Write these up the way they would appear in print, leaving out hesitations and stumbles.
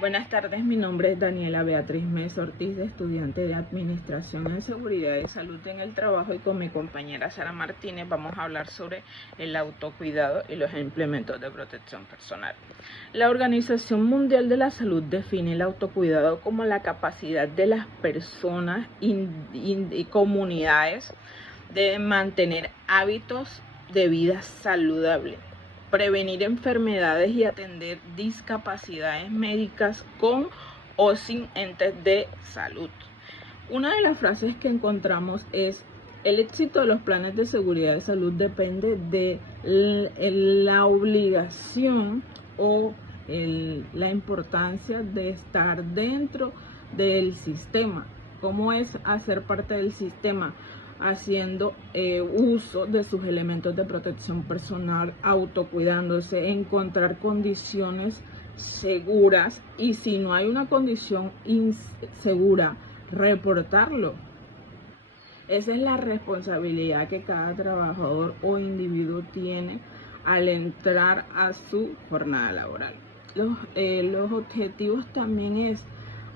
Buenas tardes, mi nombre es Daniela Beatriz Mesa Ortiz, estudiante de Administración en Seguridad y Salud en el Trabajo, y con mi compañera Sara Martínez vamos a hablar sobre el autocuidado y los implementos de protección personal. La Organización Mundial de la Salud define el autocuidado como la capacidad de las personas y comunidades de mantener hábitos de vida saludable, prevenir enfermedades y atender discapacidades médicas con o sin entes de salud. Una de las frases que encontramos es: el éxito de los planes de seguridad de salud depende de la obligación o la importancia de estar dentro del sistema. ¿Cómo es hacer parte del sistema? Haciendo uso de sus elementos de protección personal, autocuidándose, encontrar condiciones seguras, y si no hay una condición insegura, reportarlo. Esa es la responsabilidad que cada trabajador o individuo tiene al entrar a su jornada laboral. Los objetivos también es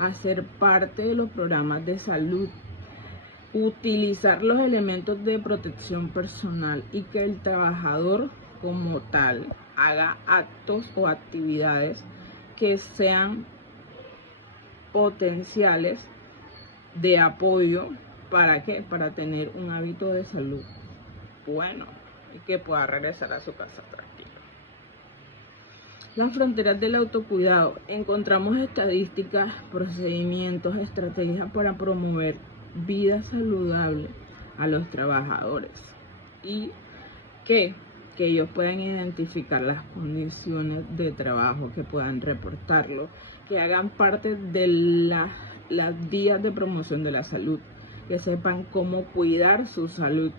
hacer parte de los programas de salud, utilizar los elementos de protección personal y que el trabajador como tal haga actos o actividades que sean potenciales de apoyo. ¿Para qué? Para tener un hábito de salud bueno y que pueda regresar a su casa tranquilo. Las fronteras del autocuidado. Encontramos estadísticas, procedimientos, estrategias para promover vida saludable a los trabajadores y que ellos puedan identificar las condiciones de trabajo, que puedan reportarlo, que hagan parte de las guías de promoción de la salud, que sepan cómo cuidar su salud.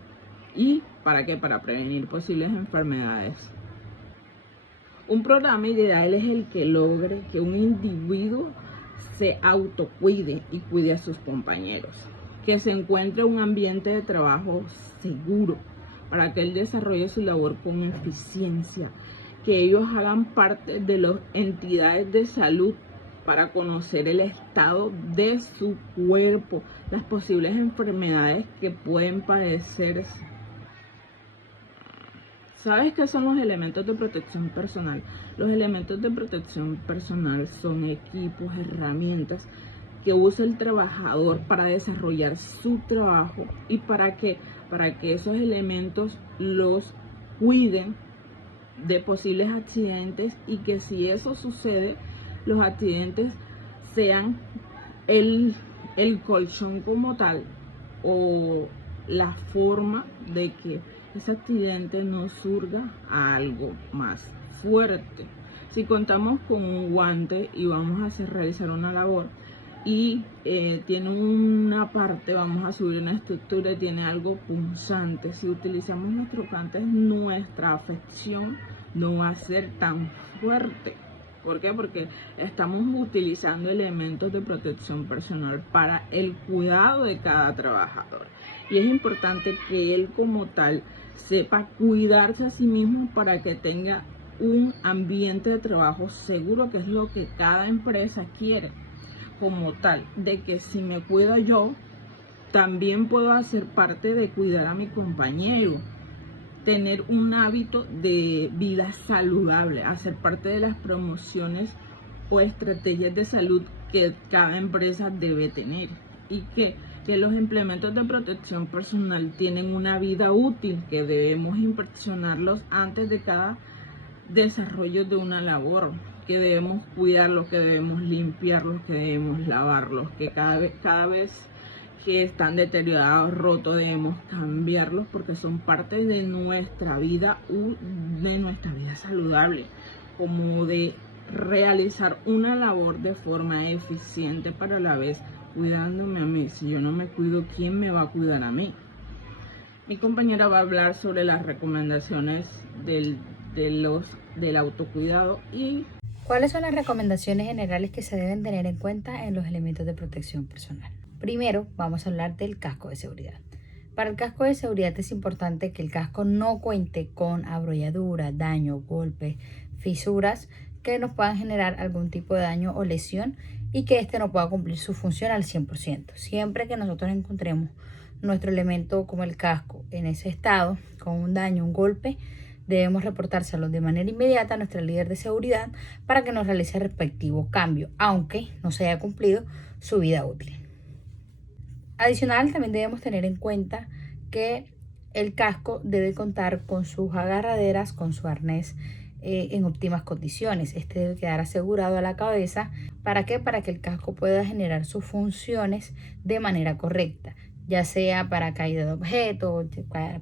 ¿Y para qué? Para prevenir posibles enfermedades. Un programa ideal es el que logre que un individuo se autocuide y cuide a sus compañeros, que se encuentre un ambiente de trabajo seguro para que él desarrolle su labor con eficiencia, que ellos hagan parte de las entidades de salud para conocer el estado de su cuerpo, las posibles enfermedades que pueden padecerse. ¿Sabes qué son los elementos de protección personal? Los elementos de protección personal son equipos, herramientas que usa el trabajador para desarrollar su trabajo y para que esos elementos los cuiden de posibles accidentes, y que si eso sucede, los accidentes sean el colchón como tal, o la forma de que ese accidente no surga a algo más fuerte. Si contamos con un guante y vamos a realizar una labor y tiene una parte, vamos a subir una estructura y tiene algo punzante, si utilizamos nuestros guantes, nuestra afección no va a ser tan fuerte. ¿Por qué? Porque estamos utilizando elementos de protección personal para el cuidado de cada trabajador. Y es importante que él como tal sepa cuidarse a sí mismo para que tenga un ambiente de trabajo seguro, que es lo que cada empresa quiere como tal, de que si me cuido yo, también puedo hacer parte de cuidar a mi compañero, tener un hábito de vida saludable, hacer parte de las promociones o estrategias de salud que cada empresa debe tener, y que los implementos de protección personal tienen una vida útil, que debemos inspeccionarlos antes de cada desarrollo de una labor, que debemos cuidarlos, que debemos limpiarlos, que debemos lavarlos, que cada vez que están deteriorados, rotos, debemos cambiarlos, porque son parte de nuestra vida saludable, como de realizar una labor de forma eficiente, para la vez cuidándome a mí. Si yo no me cuido, ¿quién me va a cuidar a mí? Mi compañera va a hablar sobre las recomendaciones del autocuidado y ¿cuáles son las recomendaciones generales que se deben tener en cuenta en los elementos de protección personal? Primero, vamos a hablar del casco de seguridad. Para el casco de seguridad es importante que el casco no cuente con abrolladura, daño, golpes, fisuras que nos puedan generar algún tipo de daño o lesión y que este no pueda cumplir su función al 100%. Siempre que nosotros encontremos nuestro elemento como el casco en ese estado, con un daño, un golpe, debemos reportárselo de manera inmediata a nuestra líder de seguridad para que nos realice el respectivo cambio, aunque no se haya cumplido su vida útil. Adicional, también debemos tener en cuenta que el casco debe contar con sus agarraderas, con su arnés en óptimas condiciones. Este debe quedar asegurado a la cabeza. ¿Para qué? Para que el casco pueda generar sus funciones de manera correcta, ya sea para caída de objetos,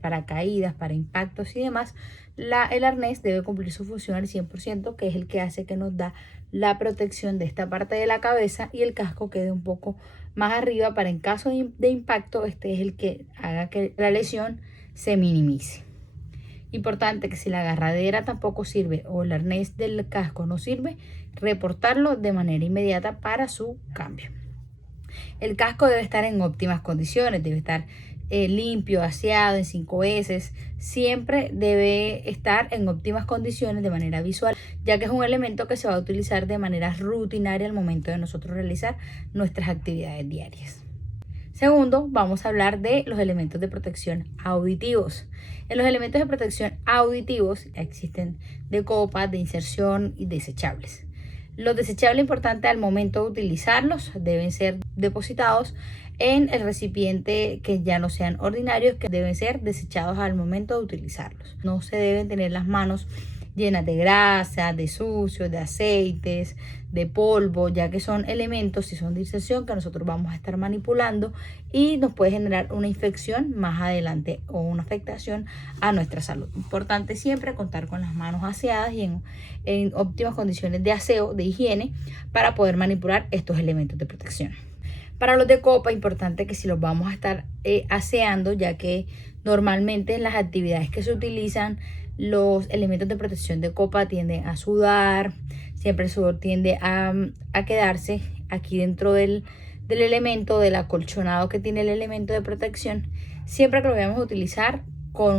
para caídas, para impactos y demás. El arnés debe cumplir su función al 100%, que es el que hace que nos da la protección de esta parte de la cabeza, y el casco quede un poco más arriba para, en caso de impacto, este es el que haga que la lesión se minimice. Importante que si la agarradera tampoco sirve o el arnés del casco no sirve, reportarlo de manera inmediata para su cambio. El casco debe estar en óptimas condiciones, debe estar limpio, aseado, en 5S. Siempre debe estar en óptimas condiciones de manera visual, ya que es un elemento que se va a utilizar de manera rutinaria al momento de nosotros realizar nuestras actividades diarias. Segundo, vamos a hablar de los elementos de protección auditivos. En los elementos de protección auditivos existen de copa, de inserción y desechables. Los desechables, importantes al momento de utilizarlos, deben ser depositados en el recipiente que ya no sean ordinarios, que deben ser desechados al momento de utilizarlos. No se deben tener las manos llenas de grasa, de sucio, de aceites, de polvo, ya que son elementos, si son de inserción, que nosotros vamos a estar manipulando y nos puede generar una infección más adelante o una afectación a nuestra salud. Importante siempre contar con las manos aseadas y en óptimas condiciones de aseo, de higiene, para poder manipular estos elementos de protección. Para los de copa, importante que si los vamos a estar aseando, ya que normalmente en las actividades que se utilizan, los elementos de protección de copa tienden a sudar, siempre el sudor tiende a quedarse aquí dentro del elemento, del acolchonado que tiene el elemento de protección. Siempre que lo vayamos a utilizar, con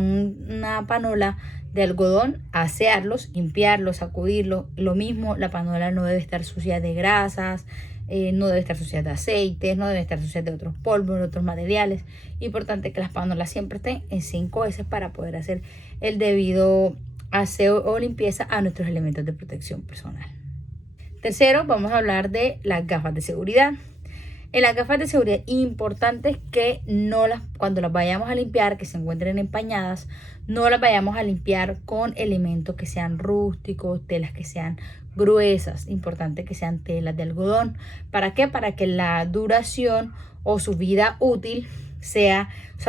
una panola de algodón, asearlos, limpiarlos, sacudirlos. Lo mismo, la panola no debe estar sucia de grasas, no debe estar sucia de aceites, no debe estar sucia de otros polvos, de otros materiales. Importante que las panolas siempre estén en 5S para poder hacer el debido aseo o limpieza a nuestros elementos de protección personal. Tercero, vamos a hablar de las gafas de seguridad. En las gafas de seguridad, importante es que cuando las vayamos a limpiar, que se encuentren empañadas, no las vayamos a limpiar con elementos que sean rústicos, telas que sean gruesas. Importante que sean telas de algodón. ¿Para qué? Para que la duración o su vida útil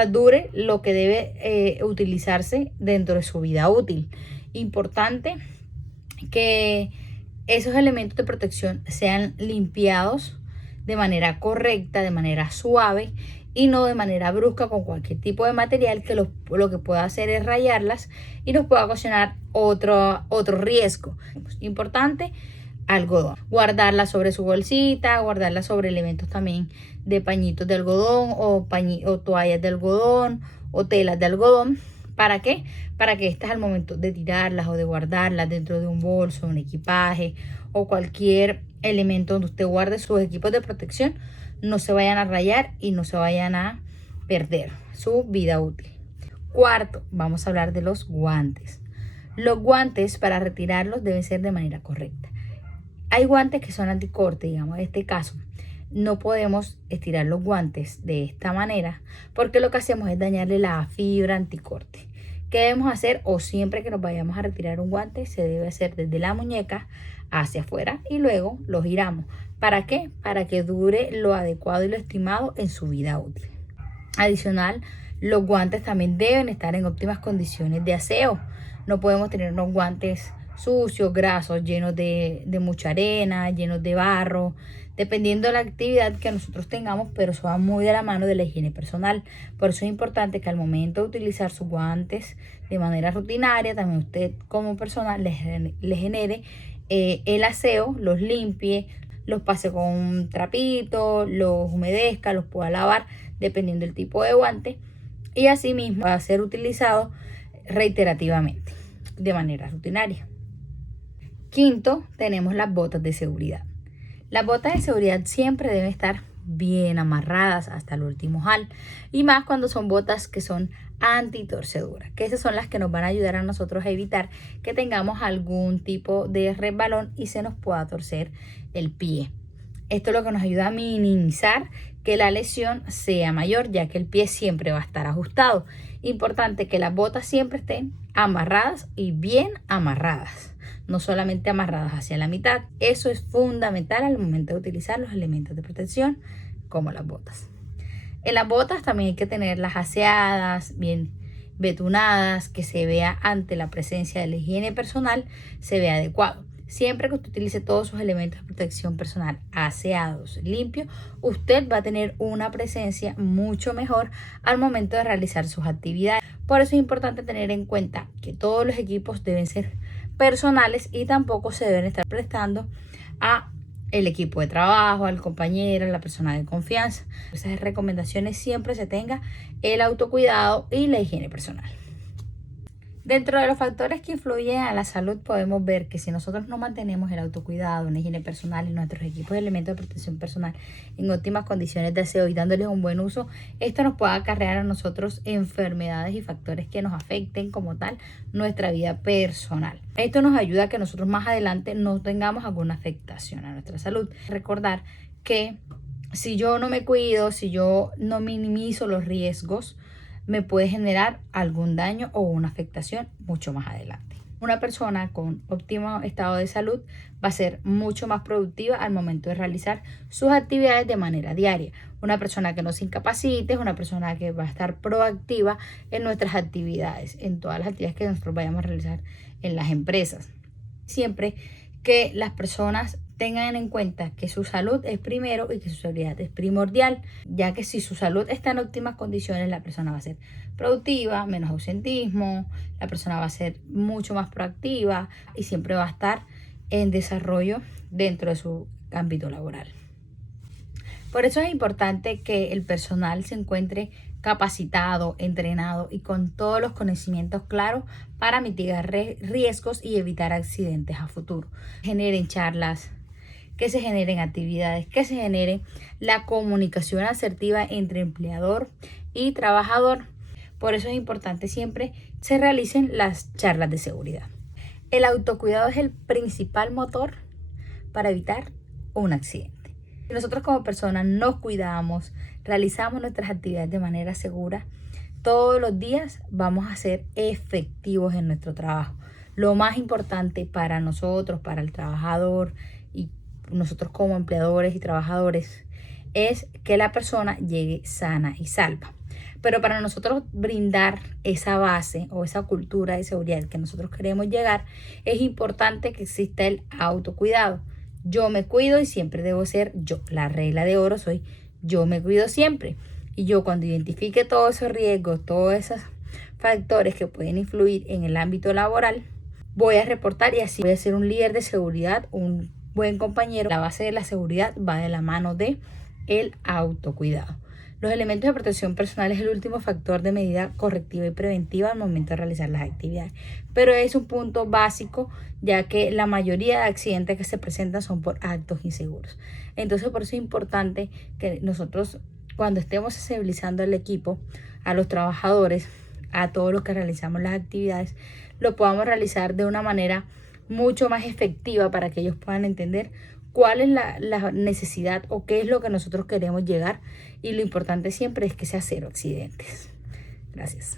dure lo que debe utilizarse dentro de su vida útil. Importante que esos elementos de protección sean limpiados de manera correcta, de manera suave y no de manera brusca con cualquier tipo de material que lo que pueda hacer es rayarlas y nos pueda ocasionar otro riesgo. Importante, algodón. Guardarla sobre su bolsita, guardarla sobre elementos también de pañitos de algodón o toallas de algodón o telas de algodón. ¿Para qué? Para que estas al momento de tirarlas o de guardarlas dentro de un bolso, un equipaje o cualquier elemento donde usted guarde sus equipos de protección, no se vayan a rayar y no se vayan a perder su vida útil. Cuarto, vamos a hablar de los guantes. Los guantes, para retirarlos, deben ser de manera correcta. Hay guantes que son anticorte, digamos, en este caso no podemos estirar los guantes de esta manera porque lo que hacemos es dañarle la fibra anticorte. ¿Qué debemos hacer? O siempre que nos vayamos a retirar un guante, se debe hacer desde la muñeca hacia afuera y luego lo giramos. ¿Para qué? Para que dure lo adecuado y lo estimado en su vida útil. Adicional, los guantes también deben estar en óptimas condiciones de aseo. No podemos tener unos guantes sucios, grasos, llenos de mucha arena, llenos de barro, dependiendo de la actividad que nosotros tengamos, pero eso va muy de la mano de la higiene personal. Por eso es importante que al momento de utilizar sus guantes de manera rutinaria, también usted como persona le genere el aseo, los limpie, los pase con un trapito, los humedezca, los pueda lavar, dependiendo del tipo de guante, y así mismo va a ser utilizado reiterativamente, de manera rutinaria. Quinto, tenemos las botas de seguridad. Las botas de seguridad siempre deben estar bien amarradas hasta el último ojal, y más cuando son botas que son antitorcedura, que esas son las que nos van a ayudar a nosotros a evitar que tengamos algún tipo de resbalón y se nos pueda torcer el pie. Esto es lo que nos ayuda a minimizar que la lesión sea mayor, ya que el pie siempre va a estar ajustado. Importante que las botas siempre estén amarradas y bien amarradas, no solamente amarradas hacia la mitad. Eso es fundamental al momento de utilizar los elementos de protección como las botas. En las botas también hay que tenerlas aseadas, bien betunadas, que se vea ante la presencia de la higiene personal, se vea adecuado. Siempre que usted utilice todos sus elementos de protección personal aseados, limpios, usted va a tener una presencia mucho mejor al momento de realizar sus actividades. Por eso es importante tener en cuenta que todos los equipos deben ser personales y tampoco se deben estar prestando a el equipo de trabajo, al compañero, a la persona de confianza. Esas recomendaciones siempre se tenga el autocuidado y la higiene personal. Dentro de los factores que influyen a la salud podemos ver que si nosotros no mantenemos el autocuidado, una higiene personal y nuestros equipos de elementos de protección personal en óptimas condiciones de aseo y dándoles un buen uso, esto nos puede acarrear a nosotros enfermedades y factores que nos afecten como tal nuestra vida personal. Esto nos ayuda a que nosotros más adelante no tengamos alguna afectación a nuestra salud. Recordar que si yo no me cuido, si yo no minimizo los riesgos, me puede generar algún daño o una afectación mucho más adelante. Una persona con óptimo estado de salud va a ser mucho más productiva al momento de realizar sus actividades de manera diaria. Una persona que no se incapacite es una persona que va a estar proactiva en nuestras actividades, en todas las actividades que nosotros vayamos a realizar en las empresas. Siempre que las personas tengan en cuenta que su salud es primero y que su seguridad es primordial, ya que si su salud está en óptimas condiciones, la persona va a ser productiva, menos ausentismo, la persona va a ser mucho más proactiva y siempre va a estar en desarrollo dentro de su ámbito laboral. Por eso es importante que el personal se encuentre capacitado, entrenado y con todos los conocimientos claros para mitigar riesgos y evitar accidentes a futuro. Generen charlas, que se generen actividades, que se genere la comunicación asertiva entre empleador y trabajador. Por eso es importante siempre se realicen las charlas de seguridad. El autocuidado es el principal motor para evitar un accidente. Si nosotros como personas nos cuidamos, realizamos nuestras actividades de manera segura, todos los días vamos a ser efectivos en nuestro trabajo. Lo más importante para nosotros, para el trabajador y nosotros como empleadores y trabajadores es que la persona llegue sana y salva. Pero para nosotros brindar esa base o esa cultura de seguridad que nosotros queremos llegar, es importante que exista el autocuidado. Yo me cuido y siempre debo ser yo. La regla de oro soy yo me cuido siempre. Y yo cuando identifique todos esos riesgos, todos esos factores que pueden influir en el ámbito laboral, voy a reportar y así voy a ser un líder de seguridad, un buen compañero. La base de la seguridad va de la mano de el autocuidado. Los elementos de protección personal es el último factor de medida correctiva y preventiva al momento de realizar las actividades. Pero es un punto básico, ya que la mayoría de accidentes que se presentan son por actos inseguros. Entonces, por eso es importante que nosotros, cuando estemos sensibilizando al equipo, a los trabajadores, a todos los que realizamos las actividades, lo podamos realizar de una manera mucho más efectiva para que ellos puedan entender cuál es la necesidad o qué es lo que nosotros queremos llegar, y lo importante siempre es que sea cero accidentes. Gracias.